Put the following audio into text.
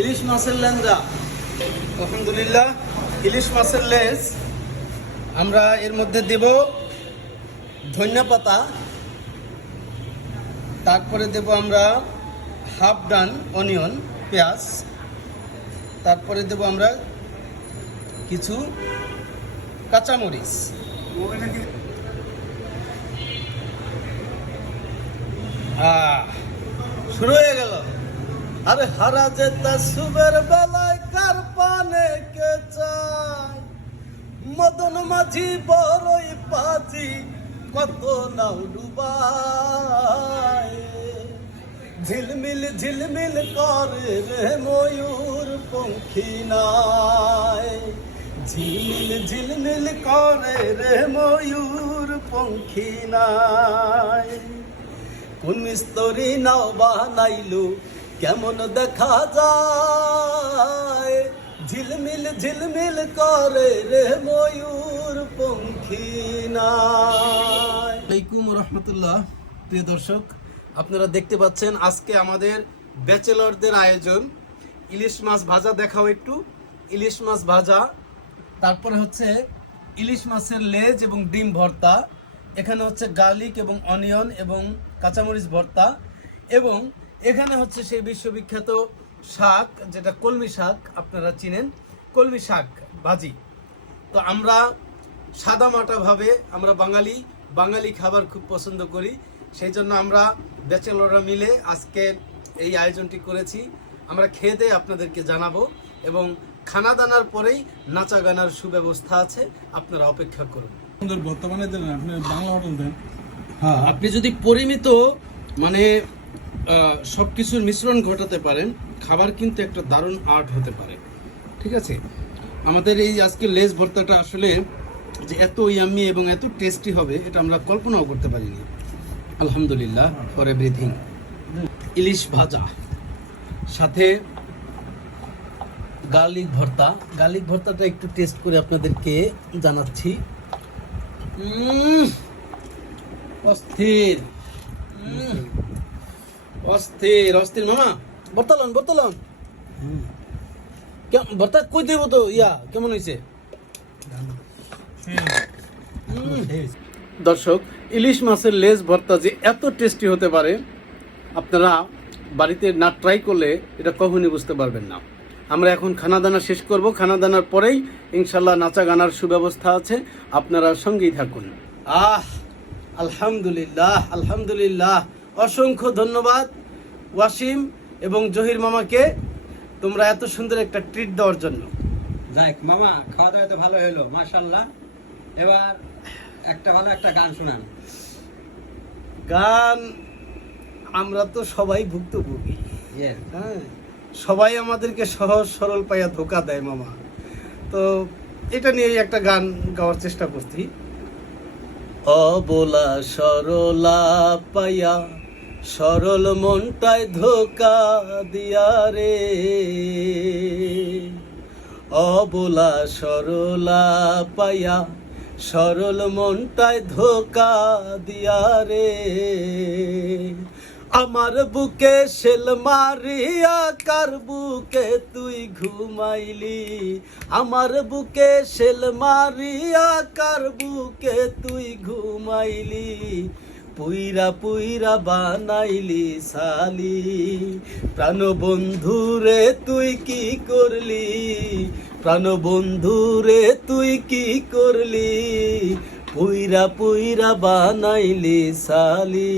ইলিশ মাছের ল্যাংড়া আলহামদুলিল্লাহ, ইলিশ মাছের লেজ। আমরা এর মধ্যে দেব ধনিয়া পাতা। তারপরে দেব আমরা হাফ ডান অনিয়ন, পেঁয়াজ। তারপরে দেব আমরা কিছু কাঁচামরিচ। শুরু আরে হারা যেতা সুবের বেলায় কার পানে কে চায়? মদন মাঝি বড়ই পাজি, কত নাও ডুবায়। ঝিলমিল ঝিলমিল করে রে ময়ূর পঙ্খী নাই। ঝিলমিল ঝিলমিল করে রে ময়ূর পঙ্খী নাই। কোন স্তরি নাও বানাইলো কেমন দেখা যায়? ঝিলমিল ঝিলমিল করে রে ময়ূর পঙ্খী নাই আলাইকুম রহমতুল্লাহ, প্রিয় দর্শক, আপনারা দেখতে পাচ্ছেন আজকে আমাদের ব্যাচেলরদের আয়োজন। ইলিশ মাছ ভাজা দেখাও একটু। ইলিশ মাছ ভাজা, তারপরে হচ্ছে ইলিশ মাছের লেজ এবং ডিম ভর্তা, এখানে হচ্ছে গার্লিক এবং অনিয়ন এবং কাঁচামরিচ ভর্তা এবং এখানে হচ্ছে সেই বিশ্ববিখ্যাত শাক যেটা কলমি শাক আপনারা চিনেন। কলমি শাক ভাজি। তো আমরা সাদা ভাবে আমরা বাঙালি বাঙালি খাবার খুব পছন্দ করি। সেই জন্য আমরা ব্যাচেলররা মিলে আজকে এই আয়োজনটি করেছি। আমরা খেয়ে দিয়ে আপনাদেরকে জানাব এবং খানা দানার পরেই নাচা গানার সুব্যবস্থা আছে। আপনারা অপেক্ষা করুন। বর্তমানে আপনি বাংলা হোটেল দেন। হ্যাঁ আপনি যদি পরিমিত মানে সব কিছুর মিশ্রণ ঘটাতে পারেন। খাবার কিন্তু একটা দারুণ আর্ট হতে পারে। ঠিক আছে? আমাদের এই আজকে লেজ ভর্তাটা আসলে যে এত ইয়াম্মি এবং এত টেস্টি হবে, এটা আমরা কল্পনাও করতে পারিনি। আলহামদুলিল্লাহ, ফর এভরিথিং। ইলিশ ভাজা। সাথে গার্লিক ভর্তা। গার্লিক ভর্তাটা একটু টেস্ট করে আপনাদেরকে জানাচ্ছি। অস্থির। অস্থির অস্থির। মামা বর্তালন বর্তালন কেম- ভর্তা কই দেব তো? ইয়া কেমন হয়েছে দর্শক ইলিশ মাছের লেজ ভর্তা যে এত টেস্টি হতে পারে আপনারা বাড়িতে না ট্রাই করলে এটা কখনই বুঝতে পারবেন না। আমরা এখন খানা দানা শেষ করব। খানা দানার পরেই ইনশাল্লাহ নাচা গানার সুব্যবস্থা আছে। আপনারা সঙ্গেই থাকুন। আহ আলহামদুলিল্লাহ আলহামদুলিল্লাহ। অসংখ্য ধন্যবাদ ওয়াসিম এবং জহির মামাকে। তোমরা এত সুন্দর একটা ট্রিট দেওয়ার জন্য। যাক মামা খাওয়া দাওয়া তো ভালো হলো মাশাল্লাহ এবার একটা ভালো একটা গান শোনান। গান আমরা তো সবাই ভুক্তভোগী। হ্যাঁ সবাই আমাদেরকে সহজ সরল পাইয়া ধোকা দেয় মামা। তো এটা নিয়ে একটা গান গাওয়ার চেষ্টা করছি। অবলা সরলা পাইয়া সরল মনটায় ধোকা দিয়া রে। অবলা সরলা পাইয়া সরল মনটায় ধোকা দিয়া রে। আমার বুকে শেল মারিয়া, কার বুকে তুই ঘুমাইলি? আমার বুকে শেল মারিয়া, কার বুকে তুই ঘুমাইলি? পুইরা পুইরা বানাইলি সালি প্রাণ বন্ধু রে, তুই কি করলি? প্রাণ বন্ধু রে, তুই কি করলি? পুইরা পুইরা বানাইলি সালি